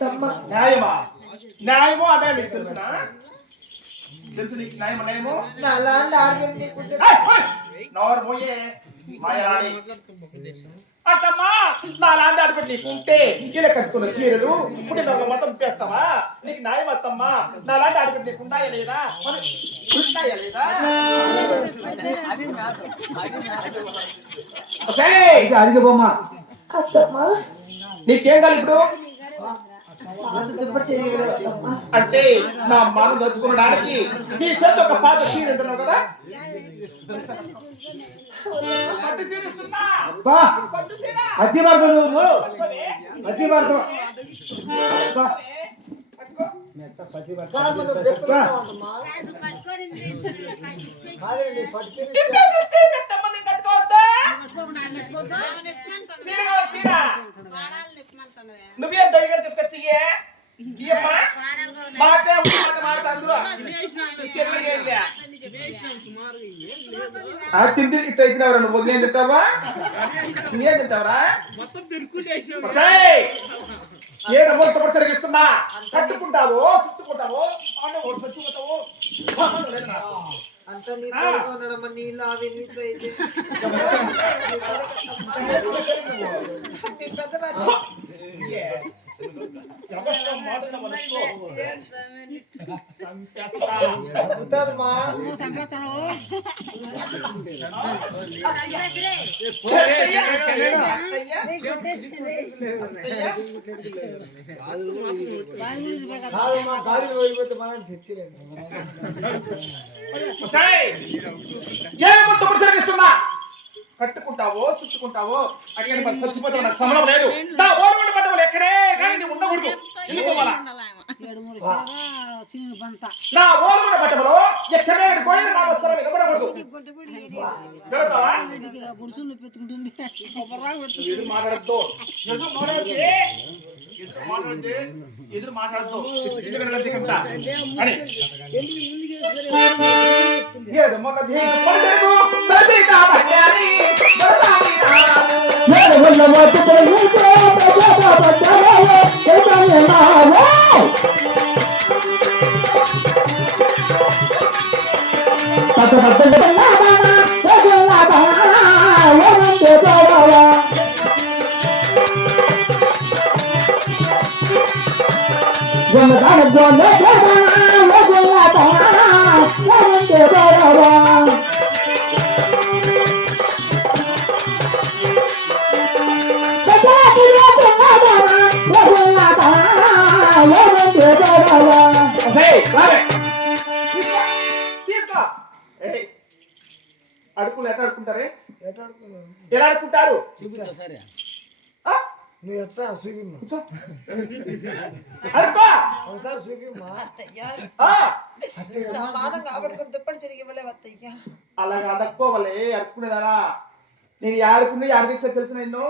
న్యాయమా? న్యాయమో అదే మీకు తెలుసునా? తెలుసు నీకు న్యాయమో? న్యాయమో నోరు పోయే మాయారాణి. అత్తమ్మా నా లాంటి ఆడబెట్టి నీకుంటే ఇలా కట్టుకున్న చీరలు ఇప్పుడు నువ్వు మొత్తం పేస్తావా? నీకు న్యాయం అత్తమ్మా? నా లాంటి ఆడబెట్టి నీకు ఉన్నాయా లేదా? ఉన్నాయా లేదా? అడిగబోమ్మా నీకేం కాదు ఇప్పుడు? అంటే నా మనం దచ్చుకోవడానికి నీ చేతి ఒక పాత చీర ఉంటున్నావు కదా? అతి పడతావు నువ్వు, అతి పడతావు. నువ్వేం దయ్యం తీసుకొచ్చి తింటే ఇట్లా అయిపోయినవరా? నువ్వు ఏం తింటావా? నువ్వేం తింటావరా? ఏడు మొత్తం తిరిగిస్తున్నా కట్టుకుంటావు, చుట్టుకుంటావు, చచ్చిపోతావు. అంత నీళ్ళు అవి కట్టుకుంటావో చుట్టుకుంటావో అక్కడ మరి చచ్చిపోతావు, నాకు సంబంధం లేదు. ఓడిగొండ పట్టవాళ్ళు ఎక్కడే కానీ నువ్వు ఉండకూడదు, వెళ్ళిపోవాలా? నా ఓడిగొండ పట్టవలో ఎక్కడే పోయినా నా వస్తారా వెళ్ళకూడదు. ఎదురు మాట్లాడద్దు, ఎదురు మాట్లాడద్దు అడుకులు ఎట్లా అడుకుంటారే? ఎలా అడుకుంటారు? నువ్వు ఎట్లా చూపిమ్మా ఒకసారి చూపిమ్మా. అలాగా అడక్కోవాలి అడుక్కునేదారా. నేను ఆడుకుని ఆడితే తెలుసు నిన్ను.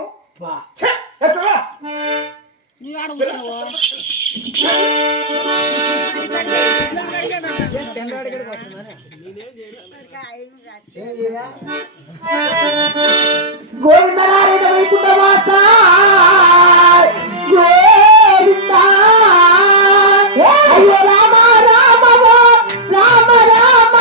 గోవిందనారాయణ వైకుంఠవాస గోవింద అయ్యో రామ రామ రామ రామ రామ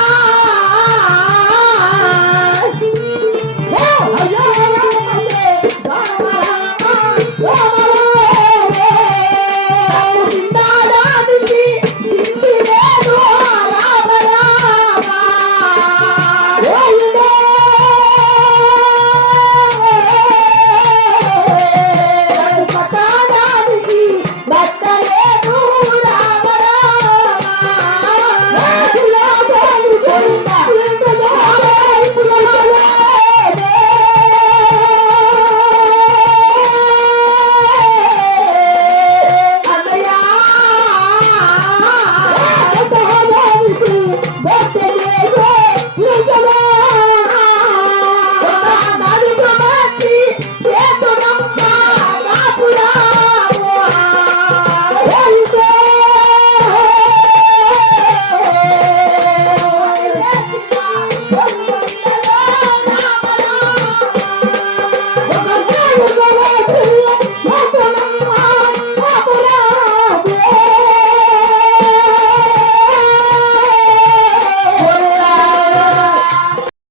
ఆ